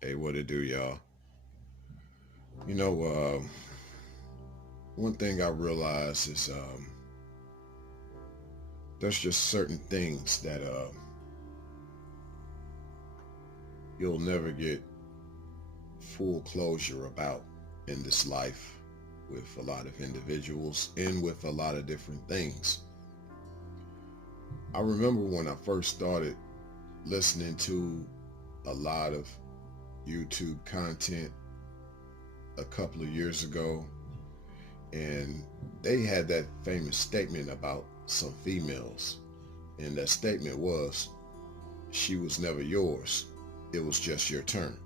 Hey, what it do, y'all? You know, one thing I realize is there's just certain things that you'll never get full closure about in this life with a lot of individuals and with a lot of different things. I remember when I first started listening to a lot of YouTube content a couple of years ago, and they had that famous statement about some females, and that statement was, she was never yours, it was just your turn.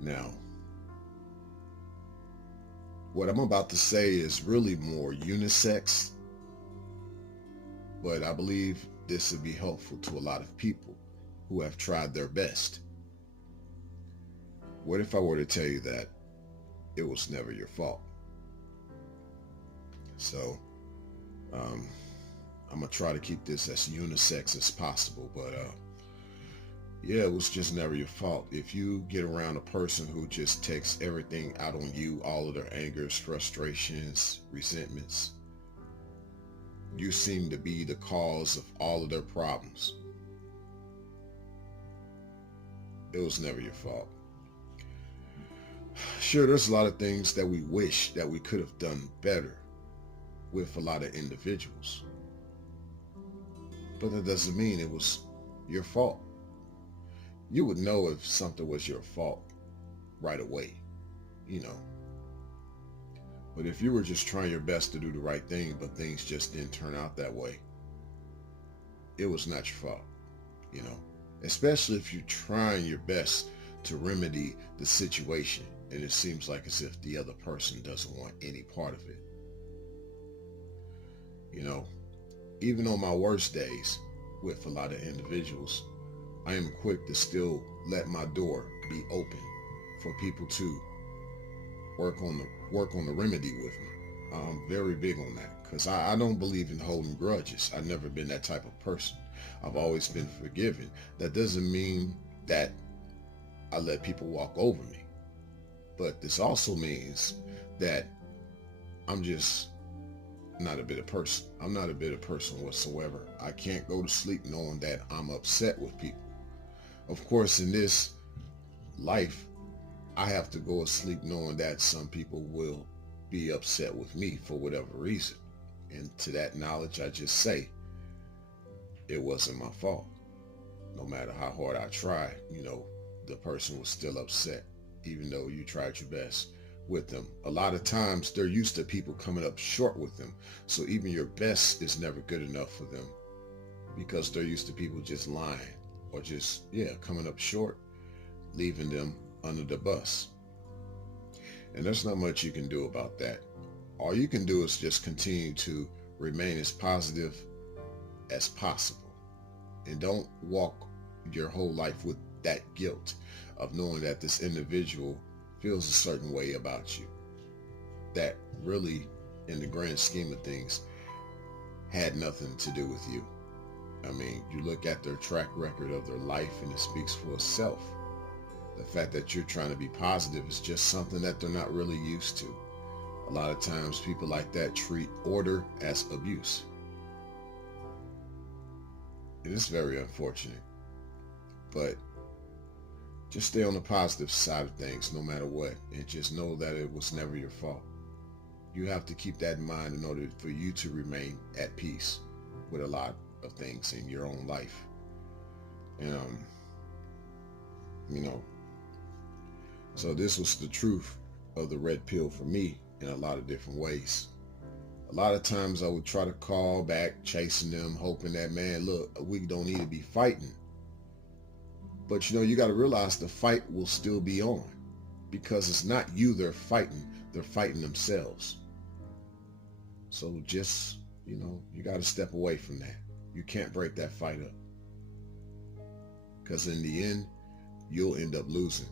Now, what I'm about to say is really more unisex, but I believe this would be helpful to a lot of people who have tried their best. What if I were to tell you that it was never your fault? So, um, I'm gonna try to keep this as unisex as possible, but yeah, it was just never your fault. If you get around a person who just takes everything out on you, all of their angers, frustrations, resentments, you seem to be the cause of all of their problems. It was never your fault. Sure, there's a lot of things that we wish that we could have done better with a lot of individuals, but that doesn't mean it was your fault. You would know if something was your fault right away, you know. But if you were just trying your best to do the right thing, but things just didn't turn out that way, it was not your fault, you know. Especially if you're trying your best to remedy the situation and it seems like as if the other person doesn't want any part of it. You know, even on my worst days with a lot of individuals, I am quick to still let my door be open for people to work on the remedy with me. I'm very big on that because I don't believe in holding grudges. I've never been that type of person. I've always been forgiving. That doesn't mean that I let people walk over me, but this also means that I'm just not a bitter person. I'm not a bitter person whatsoever. I can't go to sleep knowing that I'm upset with people. Of course, in this life, I have to go to sleep knowing that some people will be upset with me for whatever reason. And to that knowledge, I just say, it wasn't my fault. No matter how hard I try, the person was still upset, even though you tried your best with them. A lot of times they're used to people coming up short with them. So even your best is never good enough for them because they're used to people just lying or just, coming up short, leaving them under the bus. And there's not much you can do about that. All you can do is just continue to remain as positive as possible. And don't walk your whole life with that guilt of knowing that this individual feels a certain way about you. That really, in the grand scheme of things, had nothing to do with you. I mean, you look at their track record of their life and it speaks for itself. The fact that you're trying to be positive is just something that they're not really used to. A lot of times people like that treat order as abuse. It is very unfortunate. But just stay on the positive side of things no matter what. And just know that it was never your fault. You have to keep that in mind in order for you to remain at peace with a lot of things in your own life. And, you know, so this was the truth of the red pill for me in a lot of different ways. A lot of times I would try to call back, chasing them, hoping that, man, look, we don't need to be fighting. But you got to realize the fight will still be on because it's not you they're fighting themselves. So just, you got to step away from that. You can't break that fight up because in the end, you'll end up losing.